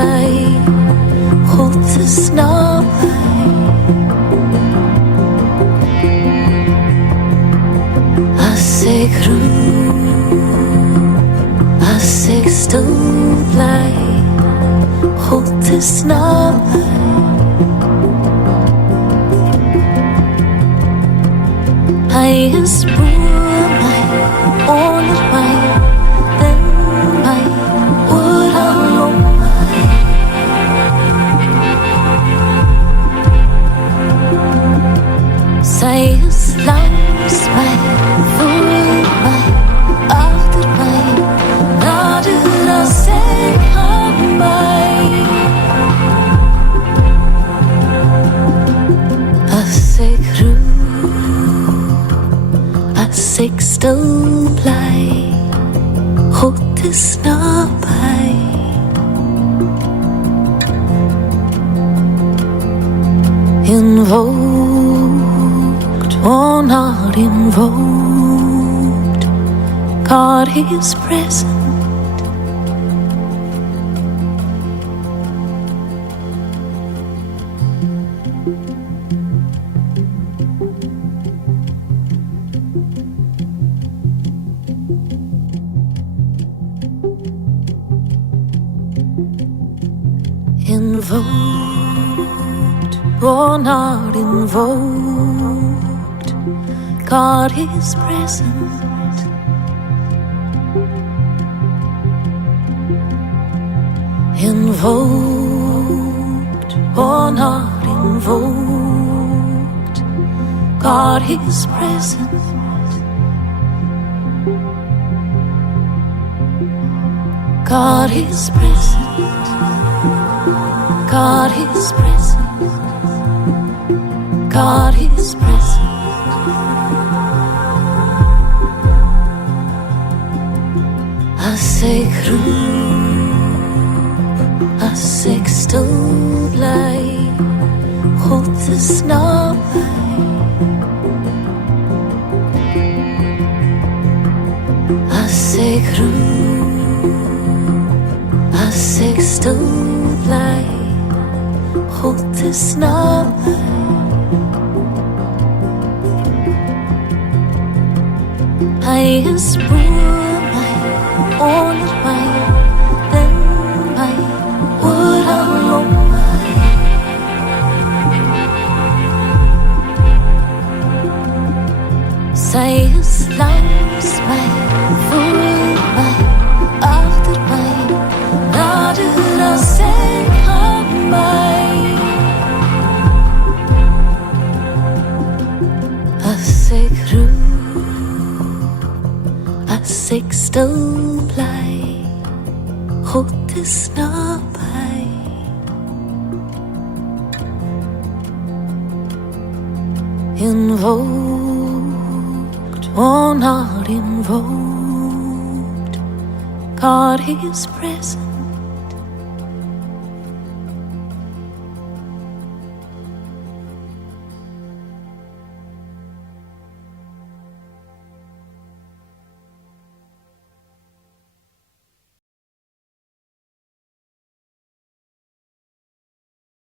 blij, God is nabij. Als ik roep, als ik stil blij, God is nabij. Hij is voor mij, onder mij, in mij, overal om mij. Zij is langs mij, voor mij, achter mij, nader als ik aan mij. Als ik roep, als ik stil blij, God is nabij. Invoked, oh not invoked, God is present. Invoked, or not invoked, God is present. Invoked, or not invoked, God is present. God is present. God is present. God is present. Als ik roep, als ik stil blij, God is nabij. Als ik roep, als ik stil blij, God is nabij. Hij is voor mij, onder mij, in mij, overal om mij. Zij is langs mij, voor mij, achter mij, nader als ik aan mij. Als ik roep, als ik stil blij, God is nabij. Invoked, or not invoked, God is present.